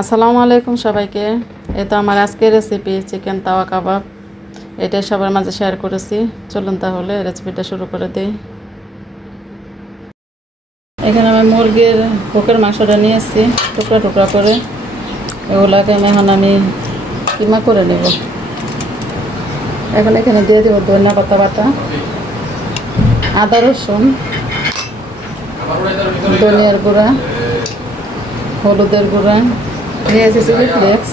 আসসালামু আলাইকুম সবাইকে। এই তো আমার আজকের রেসিপি চিকেন তাওয়া কাবাব। এটাই সবার মাঝে শেয়ার করেছি। চলুন তাহলে রেসিপিটা শুরু করে দিই। এখানে আমি মুরগির বুকের মাংসটা নিয়েছি, টুকরা টুকরা করে। এগুলাকে আমি এখন আমি কিমা করে নেব। এখন এখানে দিয়ে দেবো ধনিয়া পাতা বাটা, আদা রসুন, ধনিয়ার গুঁড়া, হলুদের গুঁড়া নিয়েছি চিলি ফ্লেক্স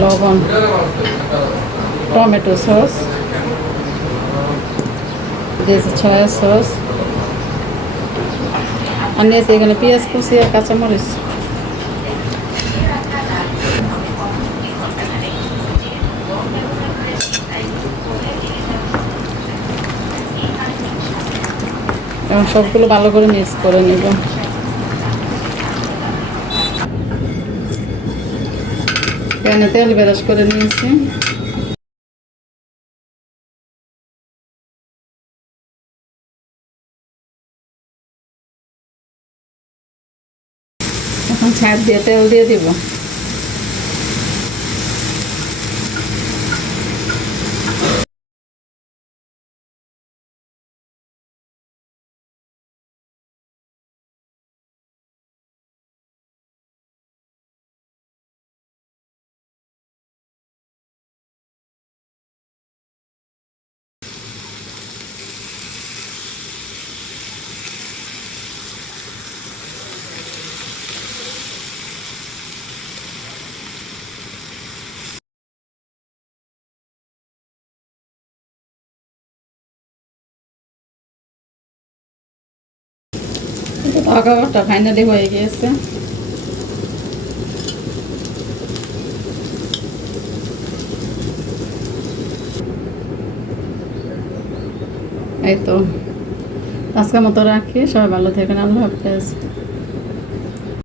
লবণ টমেটো সস দিয়েছি ছয়া সস আর নিয়েছি এখানে পেঁয়াজ কুচি আর কাঁচামরিচ এবং সবগুলো ভালো করে মিক্স করে নিব। প্যানে তেল বেরস করে নিয়েছি এখন ছাড় দিয়ে তেল দিয়ে দিব তরকারিটা ফাইনালি হয়ে গিয়েছে। এই তো আজকের মতো রাখি সবাই ভালো থাকেন আল্লাহ হাফেজ।